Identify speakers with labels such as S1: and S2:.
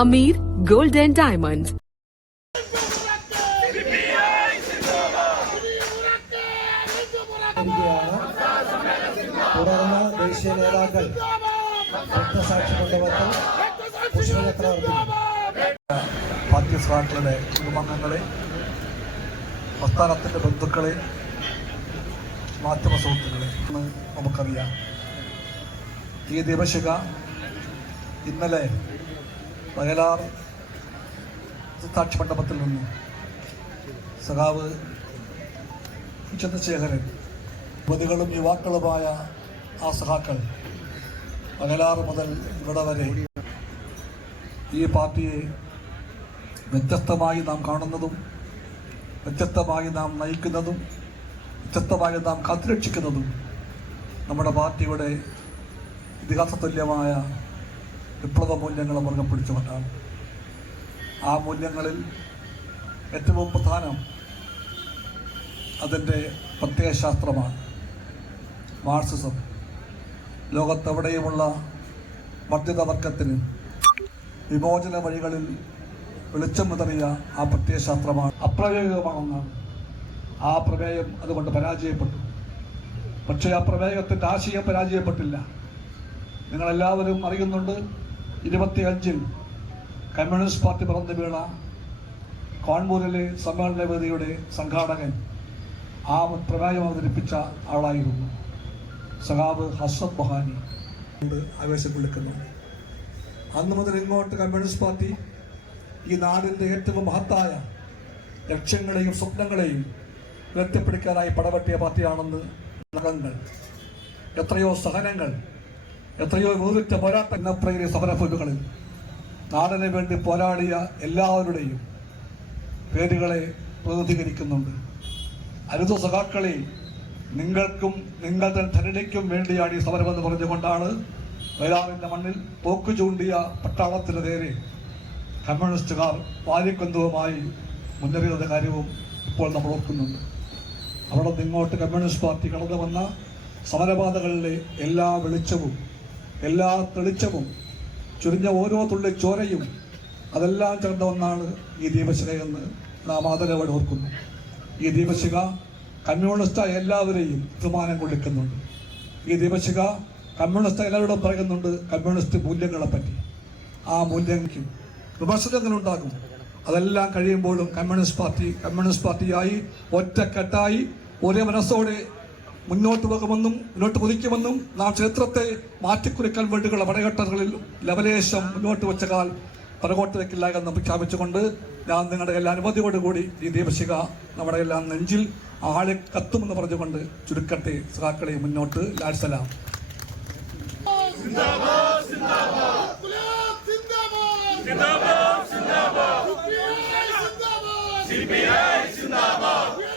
S1: Ameer gold and diamonds
S2: തുടർന്ന് ദേശീയ നേതാക്കൾ രക്തസാക്ഷി മണ്ഡപത്തിൽ പുഷ്പചക്ര സഖാക്കളുടെ കുടുംബാംഗങ്ങളെ പ്രസ്ഥാനത്തിന്റെ ബന്ധുക്കളെ മാധ്യമ സുഹൃത്തുക്കളെ എന്ന് നമുക്കറിയാം. ഈ ദിവശിക ഇന്നലെ വയലാർ സാക്ഷി മണ്ഡപത്തിൽ നിന്ന് സഖാവ് ചന്ദ്രശേഖരൻ യുവതികളും യുവാക്കളുമായ ആ സഹാക്കൾ വയലാറ് മുതൽ ഇവിടെ വരെ ഈ പാർട്ടിയെ വ്യത്യസ്തമായി നാം കാണുന്നതും വ്യത്യസ്തമായി നാം നയിക്കുന്നതും വ്യത്യസ്തമായി നാം കാത്തുരക്ഷിക്കുന്നതും നമ്മുടെ പാർട്ടിയുടെ ഇതിഹാസ തുല്യമായ വിപ്ലവ മൂല്യങ്ങൾ മുറുകെ പിടിച്ചുകൊണ്ടാണ്. ആ മൂല്യങ്ങളിൽ ഏറ്റവും പ്രധാനം അതിന്റെ പ്രത്യയശാസ്ത്രമാണ്. മാർസിസം ലോകത്തെവിടെയുമുള്ള വർദ്ധിത വർഗത്തിന് വിമോചന വഴികളിൽ വെളിച്ചം വിതറിയ ആ പ്രത്യയശാസ്ത്രമാണ്. അപ്രയോഗികമാണെന്നാണ് ആ പ്രമേയം അതുകൊണ്ട് പരാജയപ്പെട്ടു. പക്ഷേ ആ പ്രമേയത്തിന്റെ ആശയം പരാജയപ്പെട്ടില്ല. നിങ്ങളെല്ലാവരും അറിയുന്നുണ്ട് ഇരുപത്തിയഞ്ചിൽ കമ്മ്യൂണിസ്റ്റ് പാർട്ടി പറന്നു വീണ കാൺപൂരിലെ സമ്മേളന വേദിയുടെ സംഘാടകൻ ആ പ്രമേയം അവതരിപ്പിച്ച ആളായിരുന്നു സഹാബ് ഹസത് ബഹാനി. ആവേശം കൊള്ളിക്കുന്നു. അന്ന് മുതൽ ഇങ്ങോട്ട് കമ്മ്യൂണിസ്റ്റ് പാർട്ടി ഈ നാടിന്റെ ഏറ്റവും മഹത്തായ ലക്ഷ്യങ്ങളെയും സ്വപ്നങ്ങളെയും ഉയർത്തിപ്പിടിക്കാനായി പടവെട്ടിയ പാർട്ടിയാണെന്ന് നഖങ്ങൾ എത്രയോ സഹനങ്ങൾ എത്രയോ വേറിട്ട പോരാട്ട ഇന്നപ്രേരിയ സമരഫുലുകളിൽ നാടിന് വേണ്ടി പോരാടിയ എല്ലാവരുടെയും പേരുകളെ പ്രതിനിധീകരിക്കുന്നുണ്ട്. അനുദ സഖാക്കളെ നിങ്ങൾക്കും നിങ്ങളുടെ ധരണിക്കും വേണ്ടിയാണ് ഈ സമരമെന്ന് പറഞ്ഞുകൊണ്ടാണ് വയലാറിന്റെ മണ്ണിൽ പോക്ക് ചൂണ്ടിയ പട്ടാളത്തിന് നേരെ കമ്മ്യൂണിസ്റ്റുകാർ വാരിക്കൊന്തവുമായി മുന്നറിയുന്ന കാര്യവും ഇപ്പോൾ നമ്മൾ ഓർക്കുന്നുണ്ട്. അവിടെ നിന്ന് ഇങ്ങോട്ട് കമ്മ്യൂണിസ്റ്റ് പാർട്ടി കടന്നു വന്ന സമരപാതകളിലെ എല്ലാ വെളിച്ചവും എല്ലാ തെളിച്ചവും ചുരിഞ്ഞ ഓരോ തുള്ളി ചോരയും അതെല്ലാം ചേർന്ന ഒന്നാണ് ഈ എന്ന് നാം ആദരവോടെ ഓർക്കുന്നു. ഈ ദീപശിഖ കമ്മ്യൂണിസ്റ്റ് എല്ലാവരെയും ബഹുമാനം കൊടുക്കുന്നുണ്ട് ഈ ദീപശിഖ കമ്മ്യൂണിസ്റ്റ് എല്ലാവരോടും പറയുന്നുണ്ട് കമ്മ്യൂണിസ്റ്റ് മൂല്യങ്ങളെ പറ്റി ആ മൂല്യങ്ങൾക്കും വിമർശനങ്ങളുണ്ടാകും. അതെല്ലാം കഴിയുമ്പോഴും കമ്മ്യൂണിസ്റ്റ് പാർട്ടി കമ്മ്യൂണിസ്റ്റ് പാർട്ടിയായി ഒറ്റക്കെട്ടായി ഒരേ മനസ്സോടെ മുന്നോട്ട് പോകുമെന്നും മുന്നോട്ട് കുതിക്കുമെന്നും നാം ചരിത്രത്തെ മാറ്റിക്കുറിക്കാൻ വേണ്ടിയുള്ള പടകെട്ടലുകളിൽ ലവലേശം മുന്നോട്ട് വെച്ച കാൽ പുറകോട്ട് വെക്കില്ല എന്ന് പ്രഖ്യാപിച്ചുകൊണ്ട് ഞാൻ നിങ്ങളുടെ എല്ലാ അനുമതിയോടുകൂടി ഈ ദീപശിക നമ്മുടെ എല്ലാം നെഞ്ചിൽ ആളെ കത്തുമെന്ന് പറഞ്ഞുകൊണ്ട് ചുരുക്കട്ടെ സഖാക്കളെ മുന്നോട്ട് Lal Salaam
S3: Zindabad! Zindabad! Zindabad! Zindabad! CPI Zindabad! CPI